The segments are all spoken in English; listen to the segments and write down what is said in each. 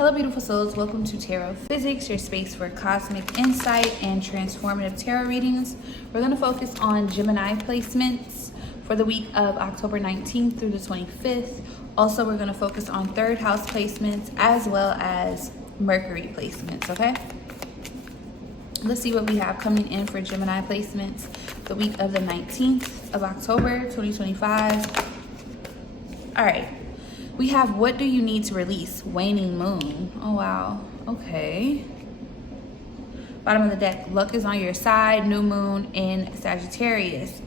Hello beautiful souls, welcome to Tarophysics, your space for cosmic insight and transformative tarot readings. We're going to focus on Gemini placements for the week of October 19th through the 25th. Also, we're going to focus on third house placements as well as Mercury placements, okay? Let's see what we have coming in for Gemini placements the week of the 19th of October 2025. All right. We have what do you need to release? Waning moon. Oh, wow. Okay. Bottom of the deck. Luck is on your side. New moon in Sagittarius.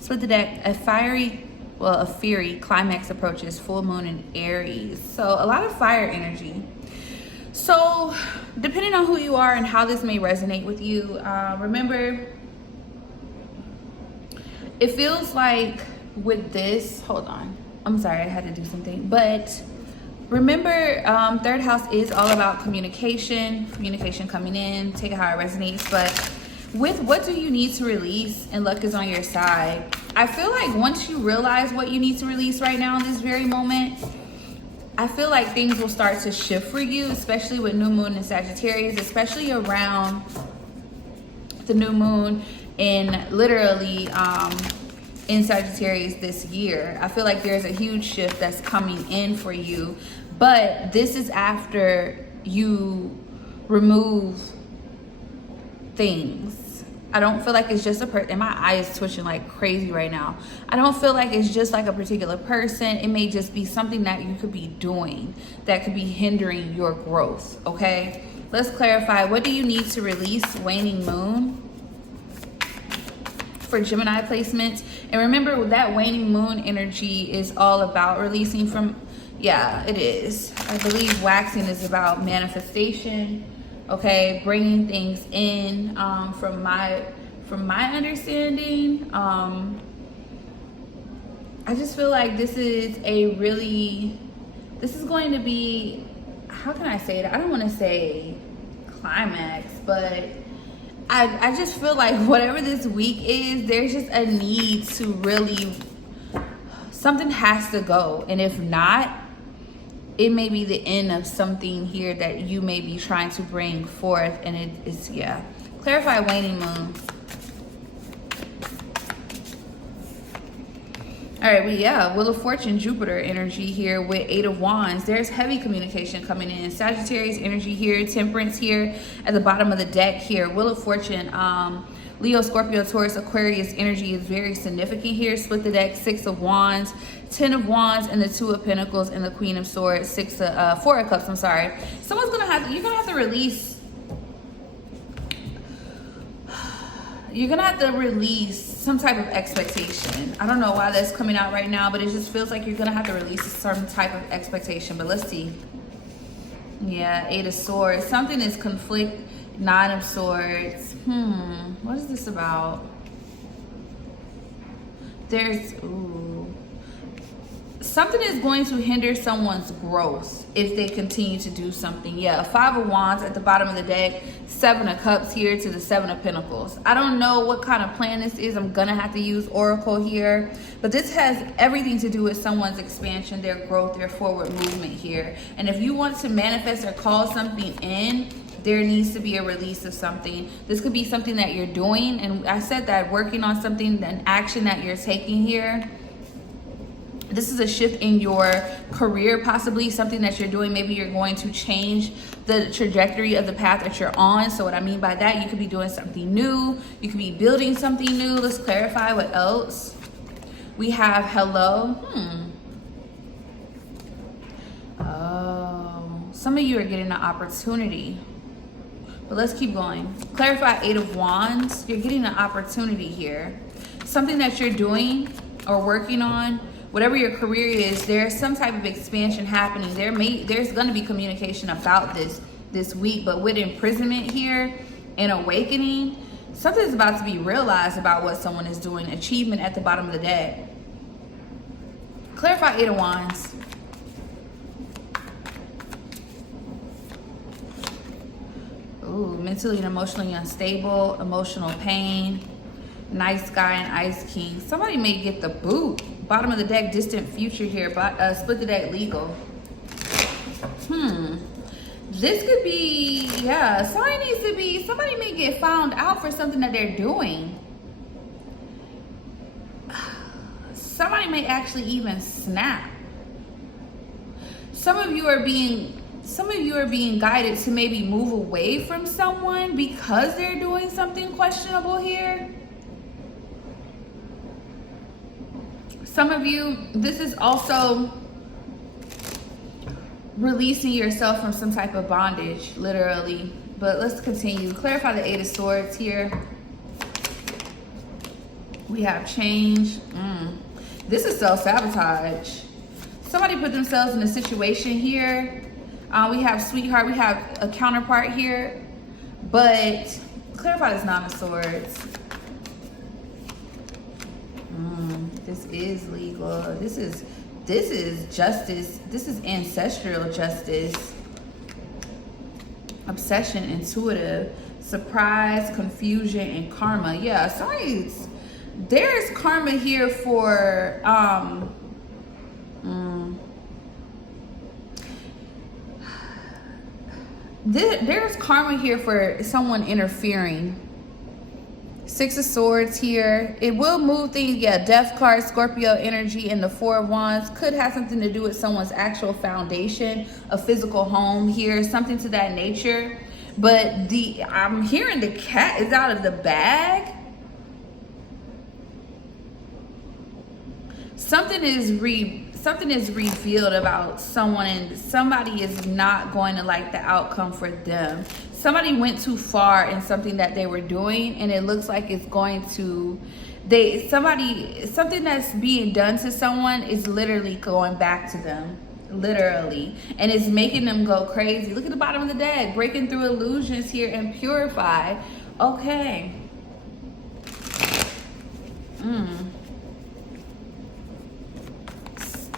Split the deck. A fiery climax approaches. Full moon in Aries. So a lot of fire energy. So depending on who you are and how this may resonate with you, remember, it feels like with this, hold on. I'm sorry, I had to do something. But remember, third house is all about communication coming in, take it how it resonates. But with what do you need to release and luck is on your side, I feel like once you realize what you need to release right now in this very moment, I feel like things will start to shift for you, especially with new moon in Sagittarius, especially around the new moon in literally, in Sagittarius this year. I feel like there's a huge shift that's coming in for you, but this is after you remove things. I don't feel like it's just a person, and my eye is twitching like crazy right now. I don't feel like it's just like a particular person. It may just be something that you could be doing that could be hindering your growth, okay? Let's clarify. What do you need to release? Waning moon for Gemini placements. And remember, that waning moon energy is all about releasing from, yeah, it is. I believe waxing is about manifestation, okay, bringing things in. From my understanding, I just feel like this is going to be, how can I say it? I don't want to say climax, but I just feel like whatever this week is, there's just a need to really, something has to go. And if not, it may be the end of something here that you may be trying to bring forth. And it is, yeah. Clarify waning moon. All right, Wheel of Fortune, Jupiter energy here with 8 of Wands. There's heavy communication coming in. Sagittarius energy here, Temperance here at the bottom of the deck here. Wheel of Fortune, Leo, Scorpio, Taurus, Aquarius energy is very significant here. Split the deck, 6 of Wands, 10 of Wands, and the 2 of Pentacles, and the Queen of Swords, 4 of Cups, I'm sorry. You're gonna have to release, you're gonna have to release some type of expectation. I don't know why that's coming out right now, but it just feels like you're gonna have to release a certain type of expectation. But let's see. Yeah, 8 of Swords. Something is conflict. 9 of Swords. What is this about? Something is going to hinder someone's growth if they continue to do something. Yeah, 5 of Wands at the bottom of the deck, 7 of Cups here to the 7 of Pentacles. I don't know what kind of plan this is. I'm gonna have to use Oracle here, but this has everything to do with someone's expansion, their growth, their forward movement here. And if you want to manifest or call something in, there needs to be a release of something. This could be something that you're doing, and I said that, working on something, an action that you're taking here. This is a shift in your career, possibly something that you're doing. Maybe you're going to change the trajectory of the path that you're on. So what I mean by that, you could be doing something new. You could be building something new. Let's clarify what else. We have hello. Oh, some of you are getting an opportunity. But let's keep going. Clarify 8 of Wands. You're getting an opportunity here. Something that you're doing or working on. Whatever your career is, there's some type of expansion happening. There's going to be communication about this week, but with imprisonment here and awakening, something's about to be realized about what someone is doing. Achievement at the bottom of the deck. Clarify 8 of Wands. Ooh, mentally and emotionally unstable, emotional pain. Nice Guy and Ice King. Somebody may get the boot. Bottom of the deck, distant future here. But split the deck, legal. This could be, yeah, somebody may get found out for something that they're doing. Somebody may actually even snap. Some of you are being guided to maybe move away from someone because they're doing something questionable here. Some of you, this is also releasing yourself from some type of bondage, literally. But let's continue. Clarify the Eight of Swords here. We have change. This is self-sabotage. Somebody put themselves in a situation here. We have sweetheart. We have a counterpart here. But clarify this Nine of Swords. This is legal. This is justice. This is ancestral justice. Obsession, intuitive, surprise, confusion, and karma. Yeah, sorry. There's karma here for there's karma here for someone interfering. Six of Swords here. It will move things. Yeah, Death card, Scorpio energy, and the Four of Wands could have something to do with someone's actual foundation, a physical home here, something to that nature. But I'm hearing the cat is out of the bag. Something is revealed about someone, and somebody is not going to like the outcome for them. Somebody went too far in something that they were doing, and it looks like it's going to, something that's being done to someone is literally going back to them, literally, and it's making them go crazy. Look at the bottom of the deck, breaking through illusions here and purify. Okay.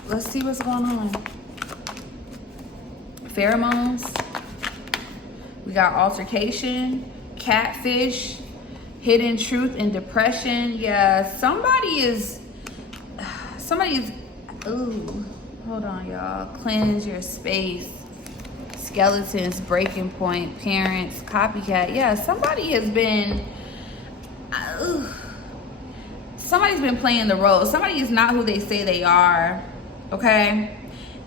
Let's see what's going on. Pheromones. We got altercation, catfish, hidden truth, and depression. Yeah, somebody is, ooh, hold on, y'all. Cleanse your space. Skeletons, breaking point, parents, copycat. Yeah, somebody has been, somebody's been playing the role. Somebody is not who they say they are, okay?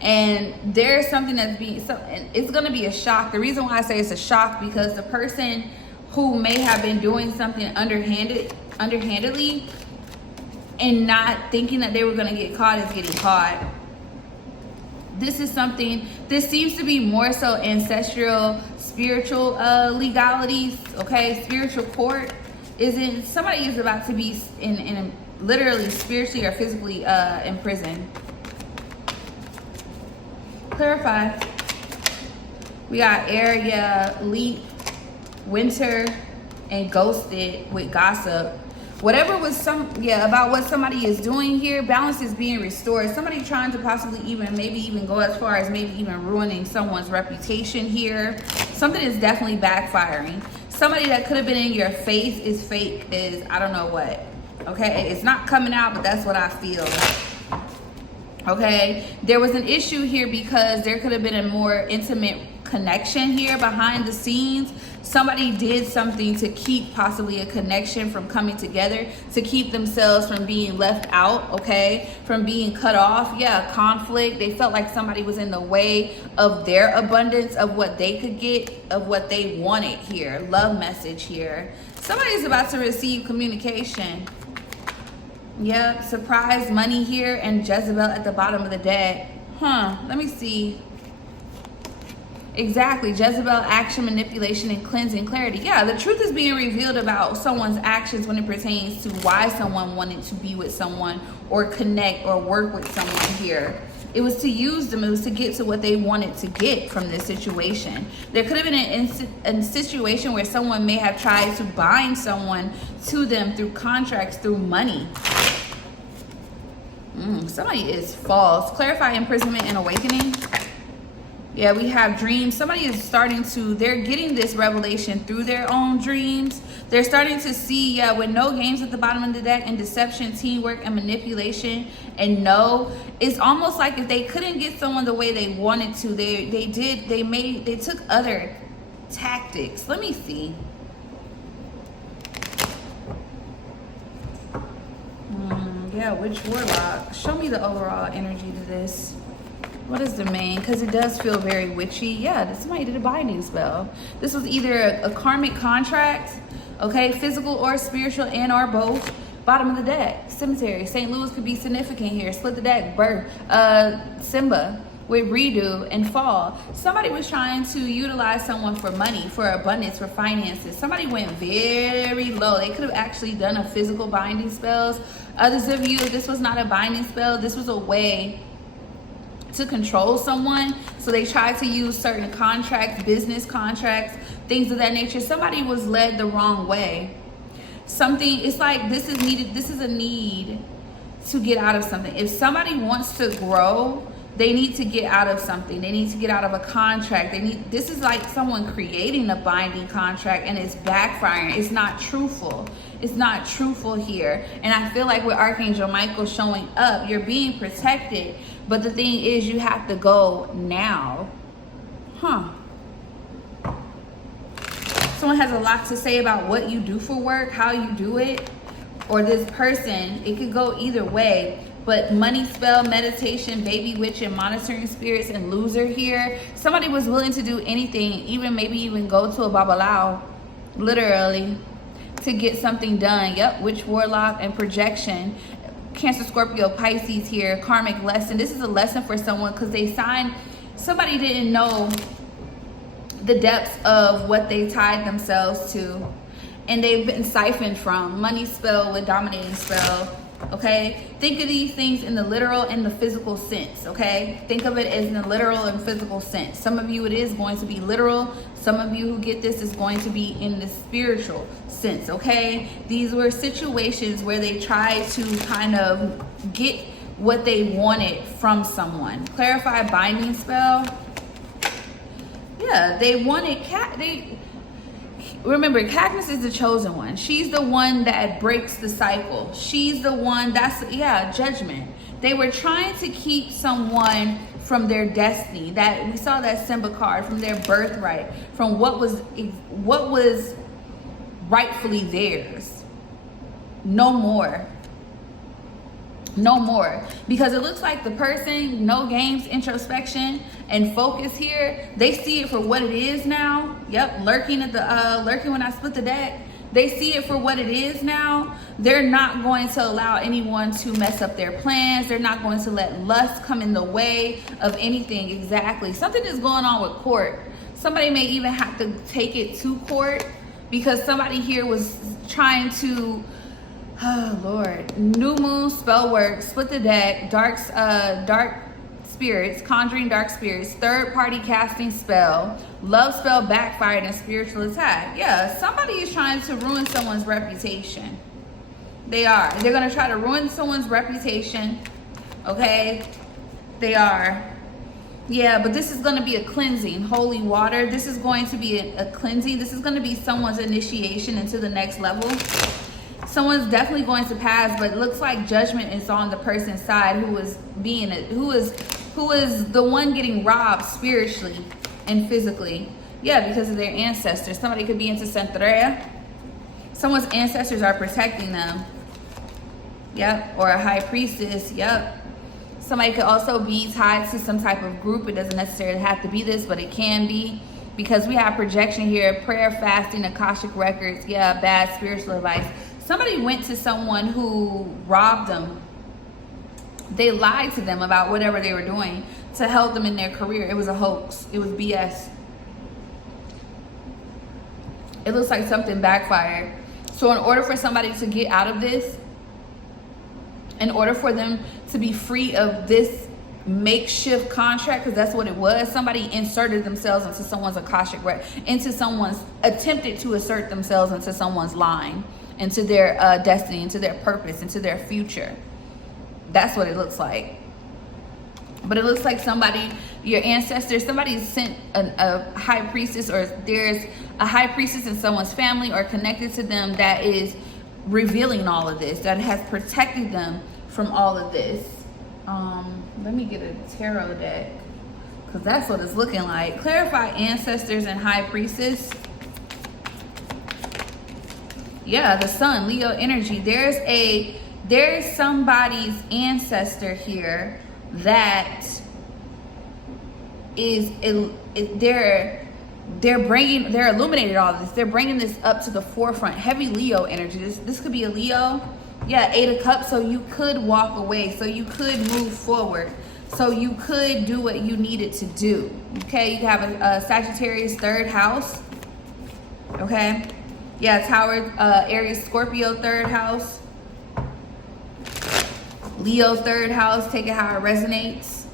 And there's something that's being, it's going to be a shock. The reason why I say it's a shock, because the person who may have been doing something underhandedly and not thinking that they were going to get caught is getting caught. This is something, this seems to be more so ancestral, spiritual legalities, okay? Spiritual court isn't, somebody is about to be in literally spiritually or physically in prison. Clarify. We got air, yeah, leap, winter, and ghosted with gossip. Whatever was about what somebody is doing here, balance is being restored. Somebody trying to possibly maybe even go as far as maybe even ruining someone's reputation here. Something is definitely backfiring. Somebody that could have been in your face is fake, is I don't know what. Okay, it's not coming out, but that's what I feel. Okay, there was an issue here because there could have been a more intimate connection here behind the scenes. Somebody did something to keep possibly a connection from coming together, to keep themselves from being left out, okay, from being cut off. Yeah, conflict. They felt like somebody was in the way of their abundance, of what they could get, of what they wanted here. Love message here. Somebody's about to receive communication. Yep, surprise money here, and Jezebel at the bottom of the deck. Let me see. Exactly, Jezebel, action, manipulation, and cleansing, clarity. Yeah, the truth is being revealed about someone's actions when it pertains to why someone wanted to be with someone or connect or work with someone here. It was to use them. It was to get to what they wanted to get from this situation. There could have been a situation where someone may have tried to bind someone to them through contracts, through money. Somebody is false. Clarify imprisonment and awakening. Yeah, we have dreams. Somebody is starting to, they're getting this revelation through their own dreams. They're starting to see, yeah, with no games at the bottom of the deck and deception, teamwork, and manipulation, and no, it's almost like if they couldn't get someone the way they wanted to, they took other tactics. Let me see. Yeah, witch warlock. Show me the overall energy to this. What is the main? Because it does feel very witchy. Yeah, somebody did a binding spell. This was either a karmic contract, okay, physical or spiritual, and or both. Bottom of the deck, cemetery. St. Louis could be significant here. Split the deck, birth, Simba with redo and fall. Somebody was trying to utilize someone for money, for abundance, for finances. Somebody went very low. They could have actually done a physical binding spells. Others of you, if this was not a binding spell, this was a way to control someone. So they tried to use certain contracts, business contracts, things of that nature. Somebody was led the wrong way. Something, it's like this is needed, this is a need to get out of something. If somebody wants to grow, they need to get out of something. They need to get out of a contract. This is like someone creating a binding contract and it's backfiring. It's not truthful. It's not truthful here. And I feel like with Archangel Michael showing up, you're being protected. But the thing is, you have to go now. Someone has a lot to say about what you do for work, how you do it, or this person. It could go either way. But money spell, meditation, baby witch, and monitoring spirits, and loser here. Somebody was willing to do anything, even maybe even go to a babalao, literally, to get something done. Yep, witch, warlock, and projection. Cancer, Scorpio, Pisces here. Karmic lesson. This is a lesson for someone because they signed, somebody didn't know the depths of what they tied themselves to. And they've been siphoned from. Money spell with dominating spell. Okay, think of these things in the literal and the physical sense. Okay, think of it as in the literal and physical sense. Some of you it is going to be literal. Some of you who get this is going to be in the spiritual sense. Okay, these were situations where they tried to kind of get what they wanted from someone. Clarify binding spell. Yeah, they wanted remember, Cadmus is the chosen one. She's the one that breaks the cycle. She's the one judgment. They were trying to keep someone from their destiny. That we saw that Simba card, from their birthright, from what was rightfully theirs. No more. No more. Because it looks like the person, no games, introspection, and focus here, they see it for what it is now. Yep, lurking when I split the deck. They see it for what it is now. They're not going to allow anyone to mess up their plans. They're not going to let lust come in the way of anything. Exactly. Something is going on with court. Somebody may even have to take it to court because somebody here was trying to, oh Lord, new moon, spell work, split the deck, dark spirits, conjuring dark spirits, third party casting spell, love spell backfired, and spiritual attack. Yeah, somebody is trying to ruin someone's reputation. They are. They're going to try to ruin someone's reputation. Okay? They are. Yeah, but this is going to be a cleansing. Holy water. This is going to be a cleansing. This is going to be someone's initiation into the next level. Someone's definitely going to pass, but it looks like judgment is on the person's side who is the one getting robbed spiritually and physically. Yeah, because of their ancestors. Somebody could be into Santeria. Someone's ancestors are protecting them. Yep, or a high priestess. Yep. Somebody could also be tied to some type of group. It doesn't necessarily have to be this, but it can be. Because we have projection here, prayer, fasting, Akashic records. Yeah, bad spiritual advice. Somebody went to someone who robbed them. They lied to them about whatever they were doing to help them in their career. It was a hoax. It was BS. It looks like something backfired. So in order for somebody to get out of this, in order for them to be free of this makeshift contract, because that's what it was, somebody inserted themselves into someone's Akashic record, attempted to assert themselves into someone's line, into their destiny, into their purpose, into their future. That's what it looks like. But it looks like somebody, your ancestors, somebody sent a high priestess, or there's a high priestess in someone's family or connected to them that is revealing all of this, that has protected them from all of this. Let me get a tarot deck, because that's what it's looking like. Clarify ancestors and high priestess. Yeah, the sun, Leo energy. There's somebody's ancestor here that is, they're illuminated all of this. They're bringing this up to the forefront. Heavy Leo energy. This could be a Leo. Yeah, 8 of Cups. So you could walk away. So you could move forward. So you could do what you needed to do. Okay, you have a Sagittarius 3rd house. Okay. Yeah, Tower, Aries, Scorpio 3rd house. Leo 3rd house. Take it how it resonates.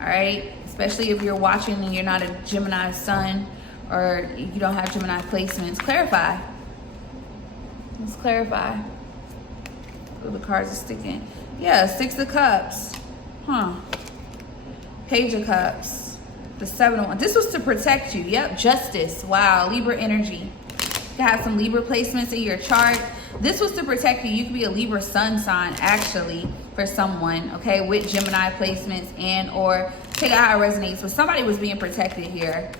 All right. Especially if you're watching and you're not a Gemini sun, or you don't have Gemini placements. Clarify. Let's clarify. Oh, the cards are sticking. Yeah, 6 of Cups. Huh. Page of Cups. The 7 of Wands. This was to protect you. Yep, Justice. Wow, Libra energy. You can have some Libra placements in your chart. This was to protect you. You could be a Libra sun sign, actually, for someone, okay, with Gemini placements, and or take out how it resonates. But somebody was being protected here.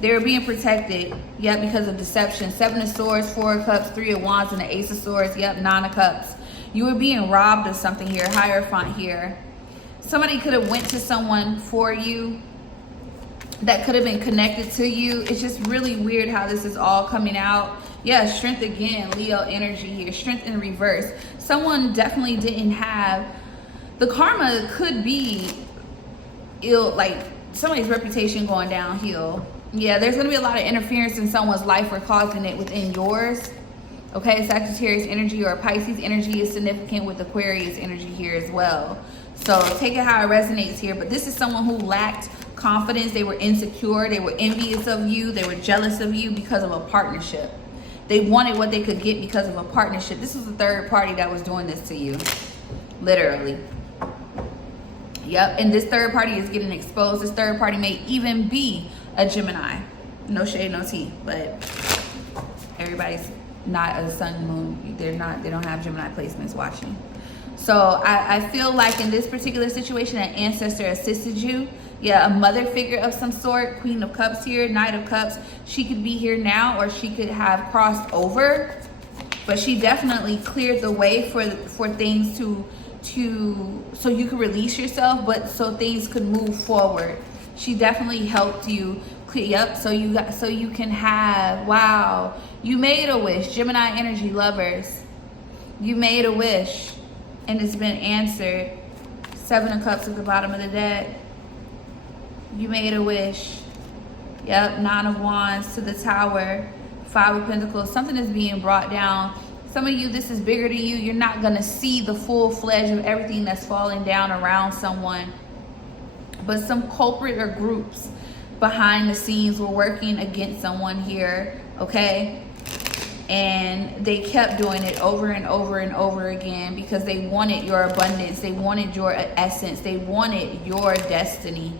They were being protected, yep, because of deception. 7 of Swords, 4 of Cups, 3 of Wands, and the Ace of Swords, yep, 9 of Cups. You were being robbed of something here, Hierophant here. Somebody could have went to someone for you that could have been connected to you. It's just really weird how this is all coming out. Yeah, Strength again, Leo energy here. Strength in reverse. Someone definitely didn't have, the karma could be ill, like somebody's reputation going downhill. Yeah, there's going to be a lot of interference in someone's life or causing it within yours. Okay, Sagittarius energy or Pisces energy is significant with Aquarius energy here as well. So take it how it resonates here. But this is someone who lacked confidence. They were insecure. They were envious of you. They were jealous of you because of a partnership. They wanted what they could get because of a partnership. This was a third party that was doing this to you. Literally. Yep, and this third party is getting exposed. This third party may even be a Gemini. No shade, no tea, but everybody's not a sun, moon. They don't have Gemini placements watching. So I feel like in this particular situation, an ancestor assisted you. Yeah, a mother figure of some sort. Queen of Cups here, Knight of Cups. She could be here now, or she could have crossed over, but she definitely cleared the way for things to so you could release yourself, but so things could move forward. She definitely helped you clear up so you can have, wow, you made a wish. Gemini energy, lovers, you made a wish and it's been answered. 7 of Cups at the bottom of the deck. You made a wish. Yep, 9 of Wands to the Tower. 5 of Pentacles. Something is being brought down. Some of you, this is bigger to you. You're not going to see the full fledged of everything that's falling down around someone. But some culprit or groups behind the scenes were working against someone here, okay? And they kept doing it over and over and over again because they wanted your abundance. They wanted your essence. They wanted your destiny.